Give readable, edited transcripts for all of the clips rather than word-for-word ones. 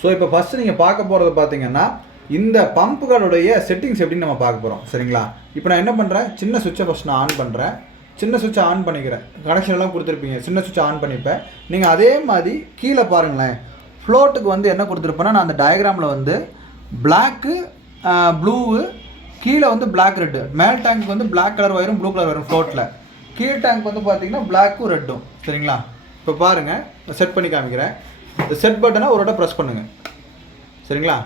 So இப்போ first நீங்கள் பார்க்க போகிறது பார்த்தீங்கன்னா இந்த பம்புகளுடைய செட்டிங்ஸ் எப்படின்னு நம்ம பார்க்க போகிறோம். சரிங்களா? இப்போ நான் என்ன பண்ணுறேன், சின்ன சுவிட்சை ஃபஸ்ட் நான் ஆன் பண்ணுறேன். சின்ன சுவிட்சை ஆன் பண்ணிக்கிறேன். கனெக்ஷன்லாம் கொடுத்துருப்பீங்க, சின்ன சுவிட்சை ஆன் பண்ணிப்பேன். நீங்கள் அதே மாதிரி கீழே பாருங்களேன், ஃப்ளோட்டுக்கு வந்து என்ன கொடுத்துருப்பேன்னா, நான் அந்த டயக்ராமில் வந்து பிளாக்கு ப்ளூவு, கீழே வந்து பிளாக் ரெட்டு, மேல் டேங்க் வந்து பிளாக் கலர் வரும், ப்ளூ கலர் வரும் ஃப்ளோட்டில். கீழ் டேங்க் வந்து பார்த்தீங்கன்னா பிளாக்கும் ரெட்டும். சரிங்களா? இப்போ பாருங்கள், செட் பண்ணி காமிக்கிறேன். செட் பட்டனை ஒரு வாட்டி ப்ரெஸ் பண்ணுங்கள். சரிங்களா?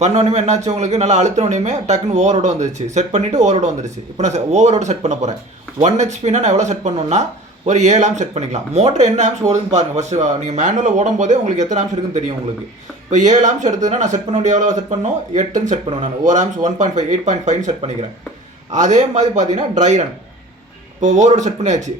பண்ணோடனே என்னாச்சு, உங்களுக்கு நல்லா அழுத்தினோடனே டக்குன்னு ஓவரோட வந்துருச்சு. செட் பண்ணிவிட்டு ஓவரோட வந்துருச்சு. இப்போ நான் ஓவரோட செட் பண்ண போகிறேன். 1 HP நான் எவ்வளோ செட் பண்ணணும்னா ஒரு 7 ஆம்ஸ் செட் பண்ணிக்கலாம். மோட்டர் என்ன ஆம்ஸ் ஓடுதுன்னு பாருங்கள். ஃபஸ்ட்டு நீங்கள் மேனுவலில் ஓடும் போதே உங்களுக்கு எத்தனை ஆம்ஸ் இருக்குன்னு தெரியும் உங்களுக்கு. இப்போ 7 ஆம்ஸ் எடுத்ததுன்னா நான் செட் பண்ண வேண்டிய எவ்வளோ செட் பண்ணணும், 8ன்னு செட் பண்ணுவேன். நான் 1 ஆம்ஸ் 1.5 8.5 செட் பண்ணிக்கிறேன். அதே மாதிரி பார்த்தீங்கன்னா ட்ரை ரன் இப்போ ஓவரோட செட் பண்ணியாச்சு.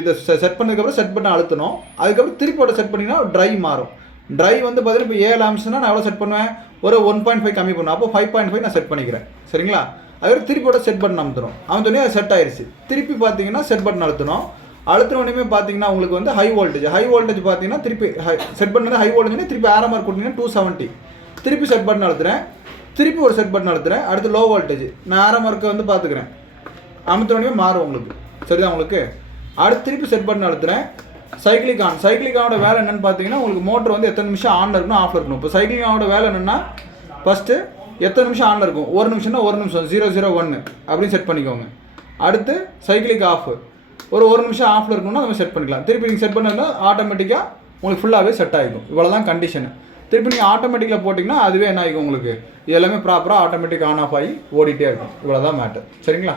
இதை செட் பண்ணதுக்கப்புறம் செட் பண்ண அழுத்தணும். அதுக்கப்புறம் திருப்பி செட் பண்ணிங்கன்னா ட்ரை மாறும். ட்ரை வந்து பார்த்தீங்கன்னா இப்போ 7 ஆம்ஸ்னால் நான் எவ்வளோ செட் பண்ணுவேன், ஒரு 1.5 கம்மி பண்ணுவேன். அப்போ 5.5 நான் செட் பண்ணிக்கிறேன். சரிங்களா? அதுக்கப்புறம் திருப்பியோட செட் பட்டன் அமுத்தணும். அமுத்தோடனே அது செட் ஆயிடுச்சு. திருப்பி பார்த்தீங்கன்னா செட் பட்டன் அழுத்தணும். அழுத்தினோடனே பார்த்தீங்கன்னா உங்களுக்கு வந்து ஹை வோல்டேஜ் பார்த்தீங்கன்னா திருப்பி செட் பண்ணது ஹை வோல்டேஜ்னே திருப்பி ஆரம்பர் கொடுத்தீங்கன்னா 270. திருப்பி செட் பட்டன் அழுத்துறேன். திருப்பி ஒரு செட் பட்டன் அழுத்துறேன். அடுத்து லோ வோல்டேஜ் நான் ஆரம்பருக்கு வந்து பார்த்துக்கிறேன். அமுத்தினோடனே மாறும் உங்களுக்கு. சரிதான் உங்களுக்கு? அடுத்து திருப்பி செட் பட்டன் அழுத்துறேன். சைக்கிளிக் ஆனோட வேலை என்னென்னு பார்த்தீங்கன்னா, உங்களுக்கு மோட்டர் வந்து எத்தனை நிமிஷம் ஆனில் இருக்கணும், ஆஃபில் இருக்கணும். இப்போ சைக்கிளிக் ஆனோட வேலை என்னென்னா, ஃபஸ்ட்டு எத்தனை நிமிஷம் ஆனில் இருக்கும், 1 நிமிஷம்னா 1 நிமிஷம் 001 அப்படின்னு செட் பண்ணிக்கோங்க. அடுத்து சைக்கிளிக் ஆஃப், ஒரு 1 நிமிஷம் ஆஃபில் இருக்கணும்னா நம்ம செட் பண்ணிக்கலாம். திருப்பி நீங்கள் செட் பண்ணா ஆட்டோமேட்டிக்காக உங்களுக்கு ஃபுல்லாகவே செட் ஆகிக்கும். இவ்வளோ தான் கண்டிஷனு. திருப்பி நீங்கள் ஆட்டோமேட்டிக்கில் போட்டிங்கன்னா அதுவே என்ன ஆகிக்கும் உங்களுக்கு, இது எல்லாமே ப்ராப்பராக ஆட்டோமேட்டிக் ஆன் ஆஃப் ஆகி ஓடிட்டே இருக்கும். இவ்வளோ தான் மேட்டர். சரிங்களா?